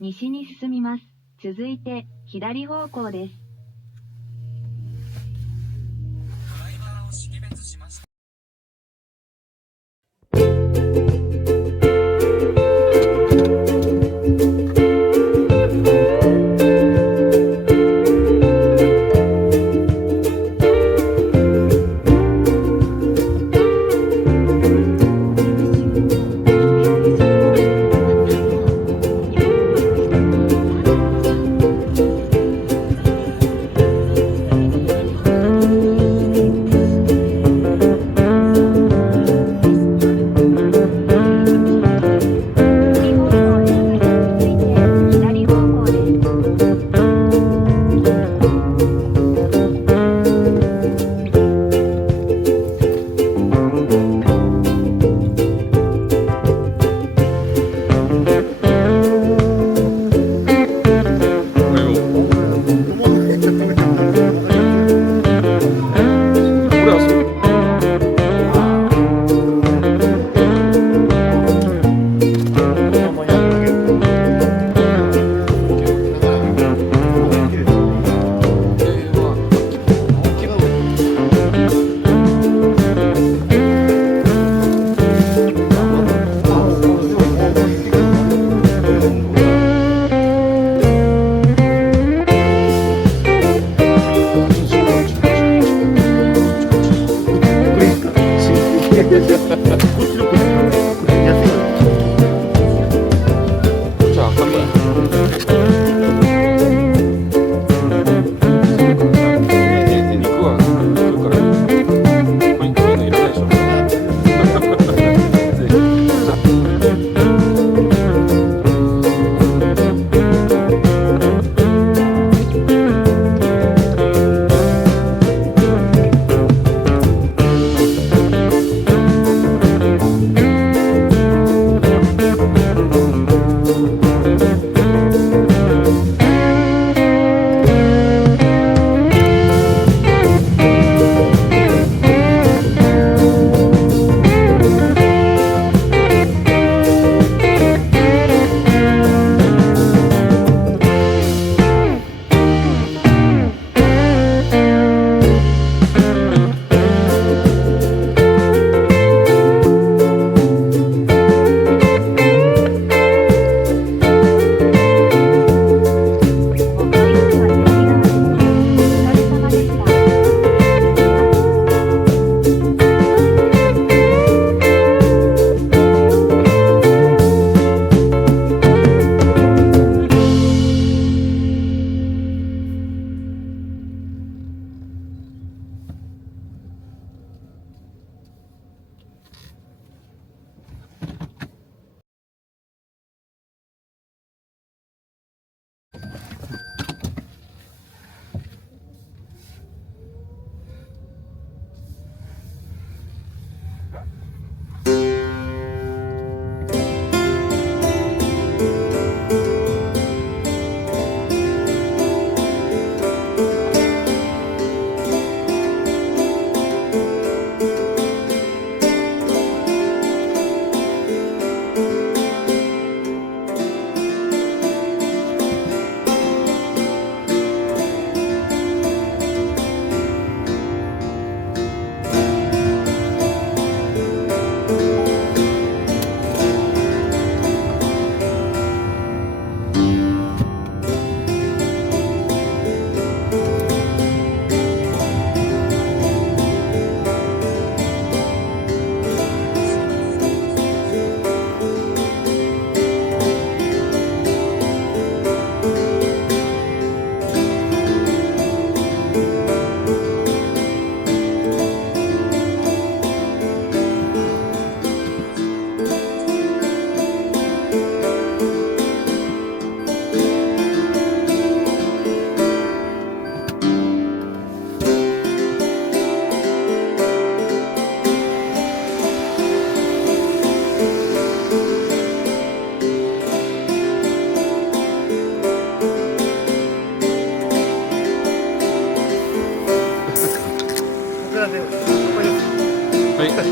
西に進みます。続いて左方向です。ドライバーを識別しました。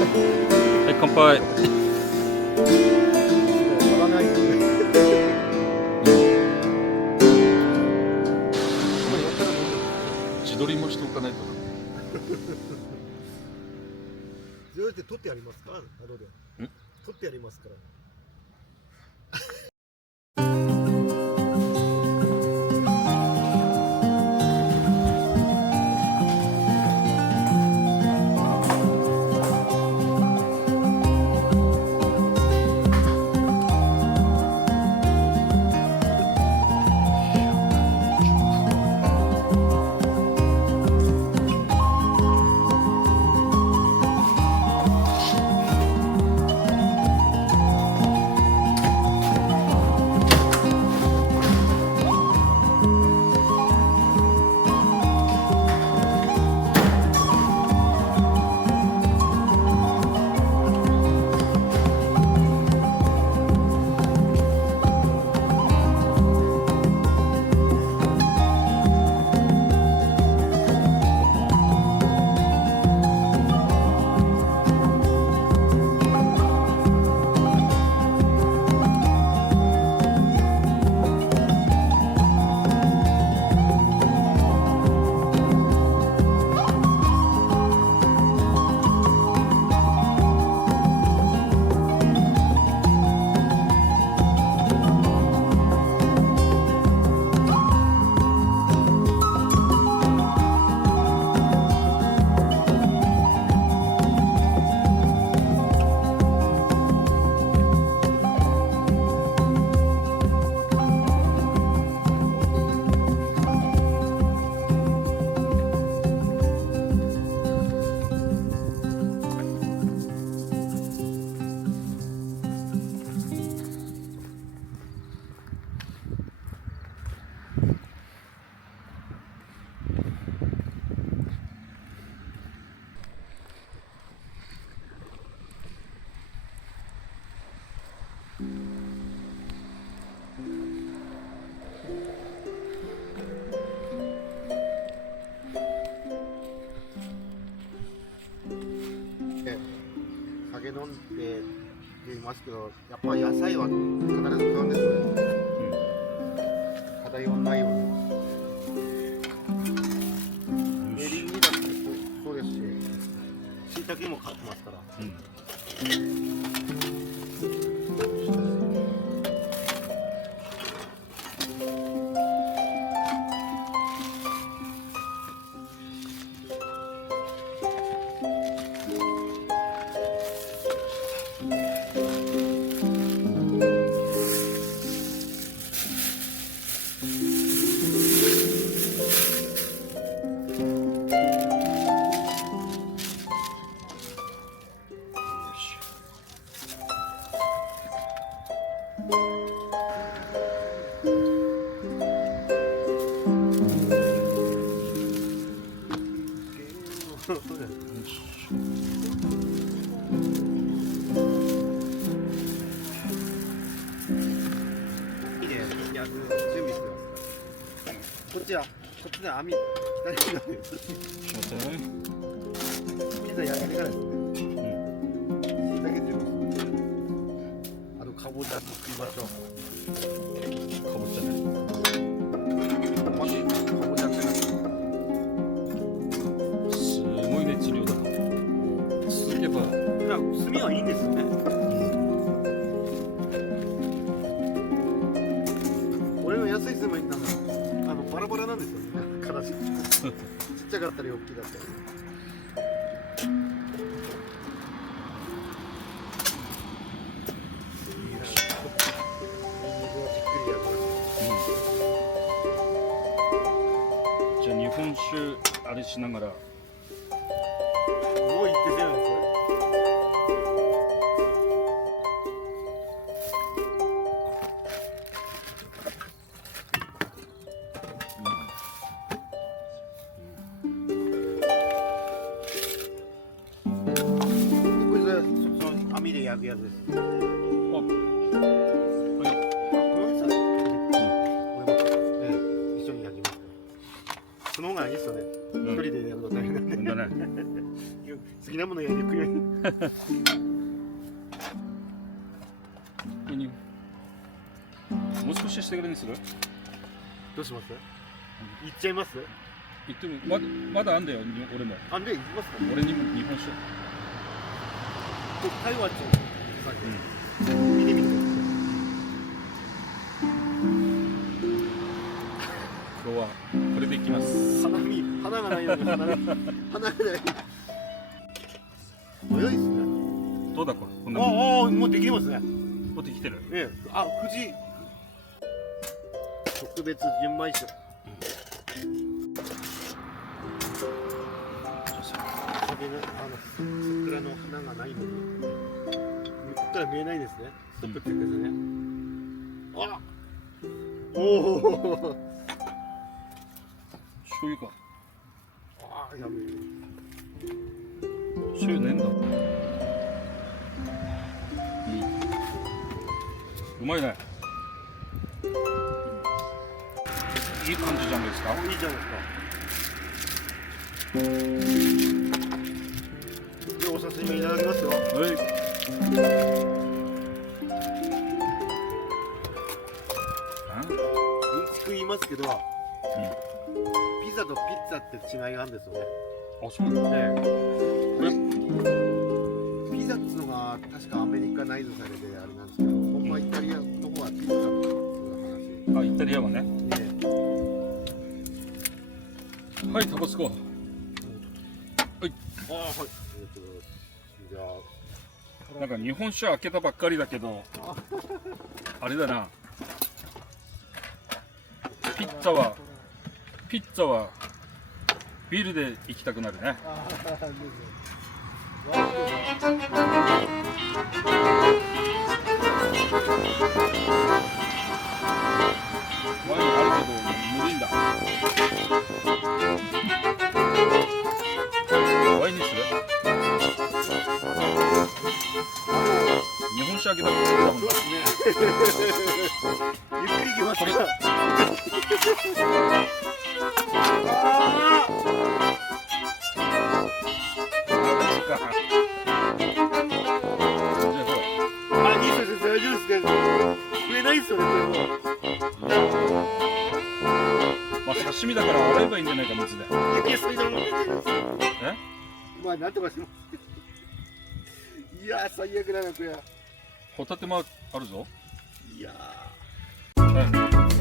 はい、乾杯。乗らないよね。自撮りもしておかないとな。それで取ってやりますか、後で。取ってやりますから。酒飲んで言いますけど、やっぱり野菜は必ず使うんですよね。偏らないように。エリンギだってそうですし、椎茸も買ってますから。こっちは、こっちで網、左側です。ピザ焼きながらですね。椎茸っていうの。かぼちゃ作りましょう。かぼちゃね。かぼちゃってすごい熱量だな。続けば。炭はいいんですよね。俺の安い炭なんだ。バラバラなんですよね。形。ちっちゃかったり大きかったり。じゃあ日本酒あれしながら。もういってせよですよ。網で焼くやつです。これ一緒に焼きます。その方がまあいいっすよね。うん一人でやるの大変なんで。ほんとね。好きなものやりにくいように。もう少ししてくれにする？どうします？行っちゃいます？言ってもまだあんだよ、俺も。あんで行きますか？俺にも日本酒。台湾ちゃん。見てみて。今日はこれでいきます。花がないのに花がない。早いっすね。どうだこんなもん。ああ、もうできますね。もうできてる。ええ、あ、富士特別純米酒。壁の桜の花がないのに、ここから見えないですね。ストップって言うんですね。あ、おお。醤油か。あ、やべえ。醤油ねえんだ。うまいね。いい感じじゃないですか。いいじゃないですか。で、お刺身いただきますよ。はい。うんちく言いますけど、ピザとピッツァって違いがあるんですよね。あ、そうなんだ。で、これピザっつうのが確かアメリカナイズされてあれなんですけど、ほんまイタリアの方はピッツァっていう話。あ、イタリアはね。はい、タバスコ。はい。ああ、はい。じゃなんか日本酒開けたばっかりだけど、あれだな。ピッツァはビールで行きたくなるね。ワインあるけど無理んだ。ワインにする？日本酒開けたばっかりだもんそう。ですね。ゆっくり行きますか。あ、いいですね、大丈夫ですね。増えないですよね、これも。まあ刺身だから洗えばいいんじゃないか、水で。いや、それでもえ？まあ、なんとかします。いや、最悪だな、これ。ホタテもあるぞ。いや日ぐらいなんです。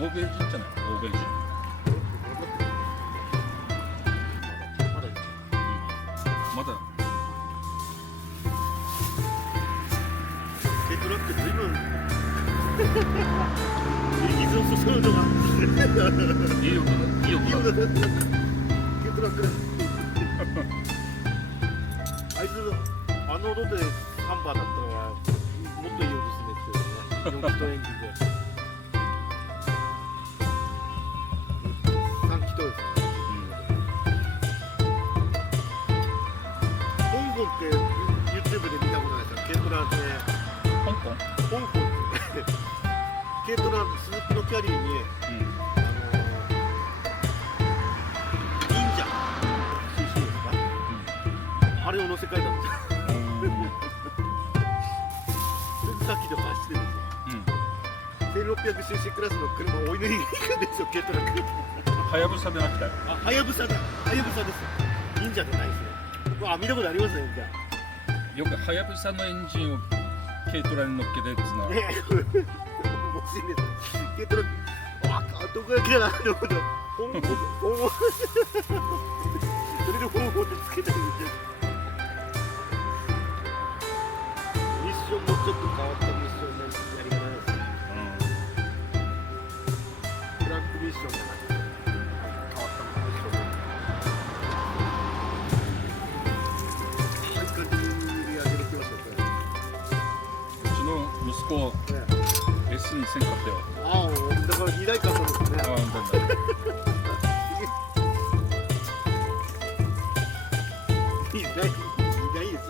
欧米人じゃない？欧米人。まだいいまだ軽トラって随分水を注ぐのがいい音だ。いい音だ。軽トラックあいつあの音でサンバーだったらもっといい音するんですけどね4気筒エンジンで3気筒ですね香港って YouTube で見たことないですか軽トラで香港？香港って軽トラスズキのキャリーにうん。忍者 CC ですか、あれを乗せ替えたんですよさっきでも走ってるんですよ、1600cc クラスの車を追い抜いていくんですよ軽トラックはやぶさでなくて。あ、はやぶさだ、はやぶさです忍者じゃないですねうわ、見たことありますね、忍者よくはやぶさのエンジンを軽トラに乗っけてつな。面白いです軽トラックわあ、どこが来たなと思ったそれで本をつけたんですよミッションもちょっと変わったミッションのやり方ですねトラックミッションじゃなくて変わったミッションはい、感じでやってきましたうちの息子ね S2000 買ったよ。ああ、だから2台買ったんですねああ、なんだ。2台ですいやいやいや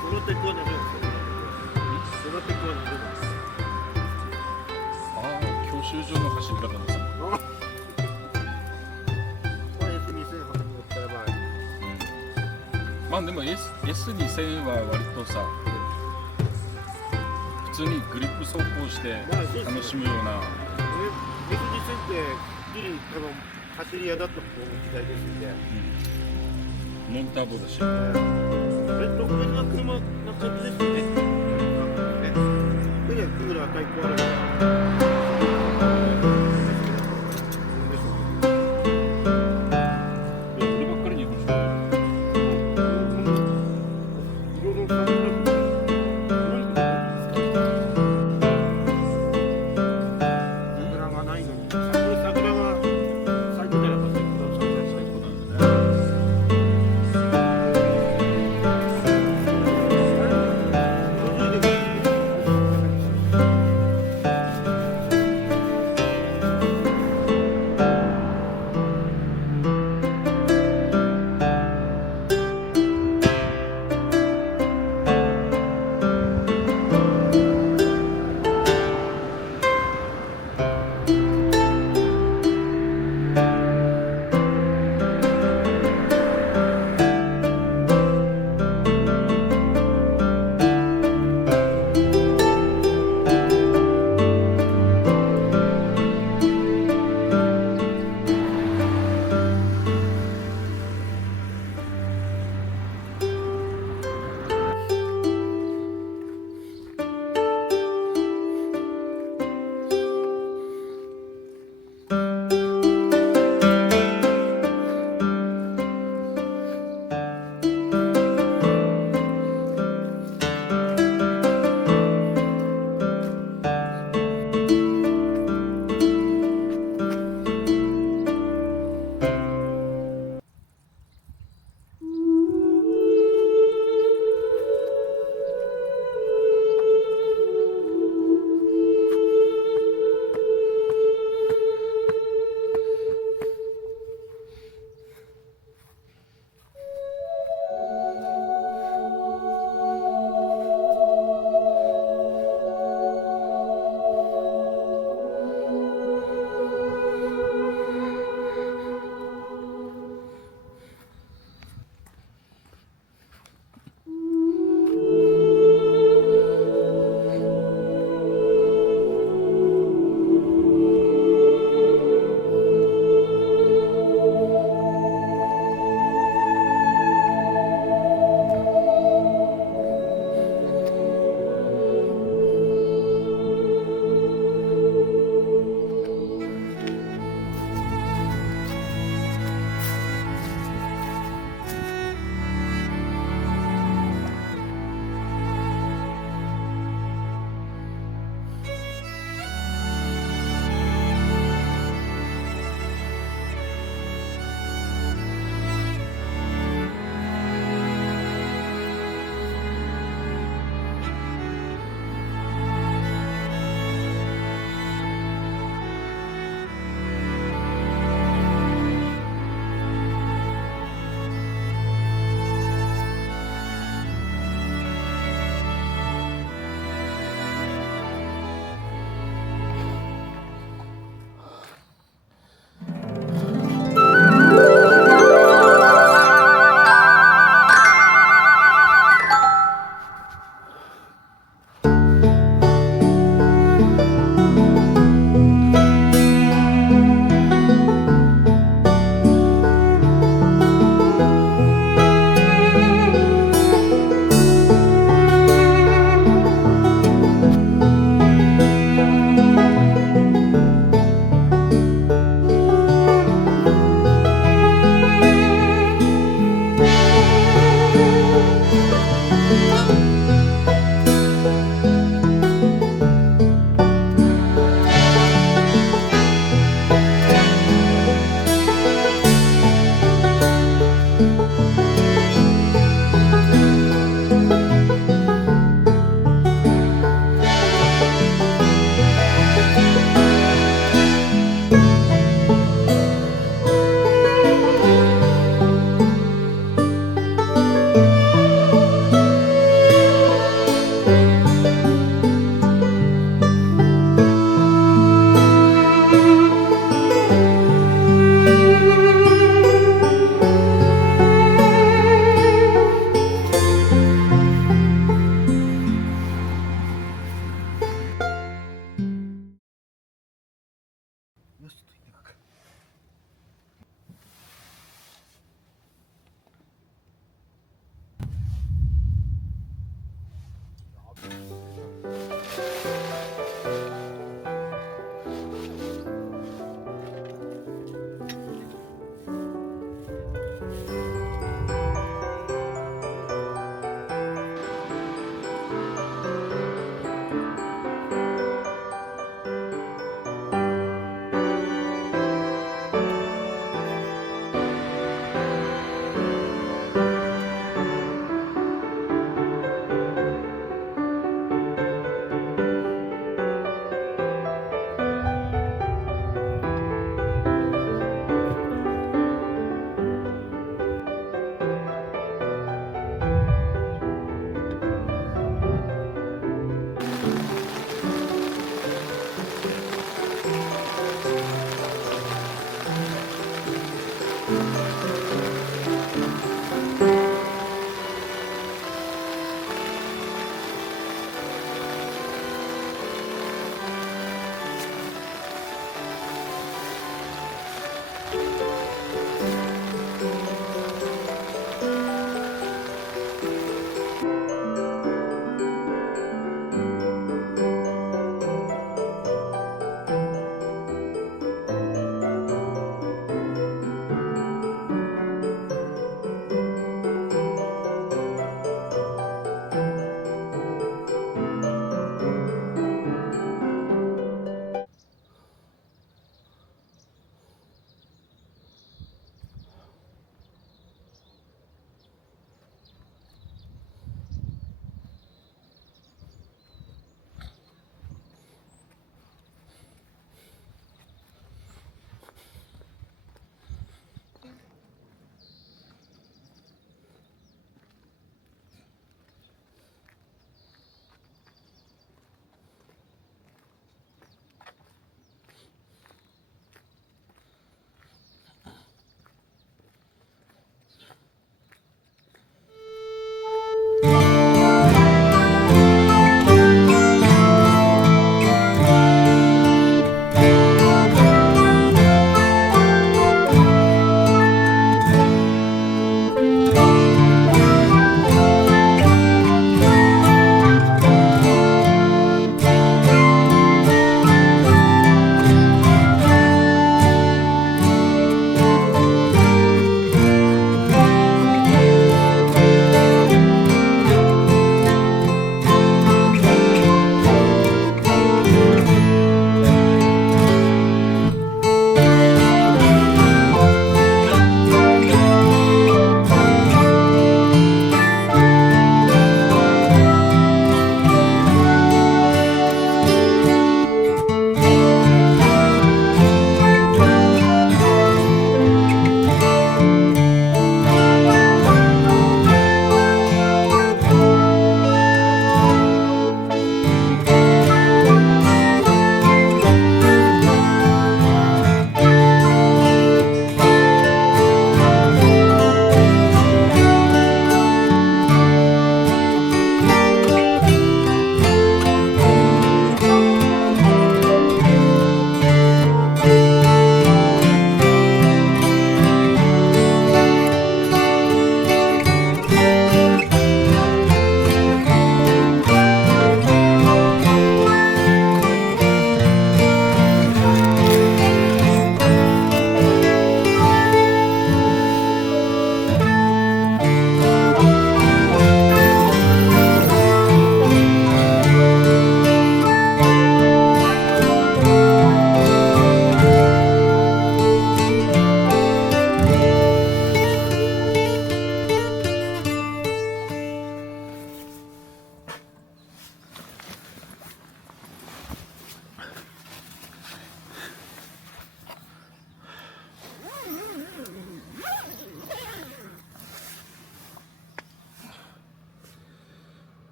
そのテクはダメですよそのテクはダメですああ、教習所の走り方です。これ S2000 乗ったらやばいまあでも S2000 は割とさ、普通にグリップ走行してまあそうですね楽しむような。 S2000 ってギリ多分走り屋だったと思う時代ですんでノンターボだし。特別な車な感じですよねでね、クーラー対抗あるから俺ばっかり日本酒。桜がないのに桜が咲いてたらやっぱ最高だ最高なんだね。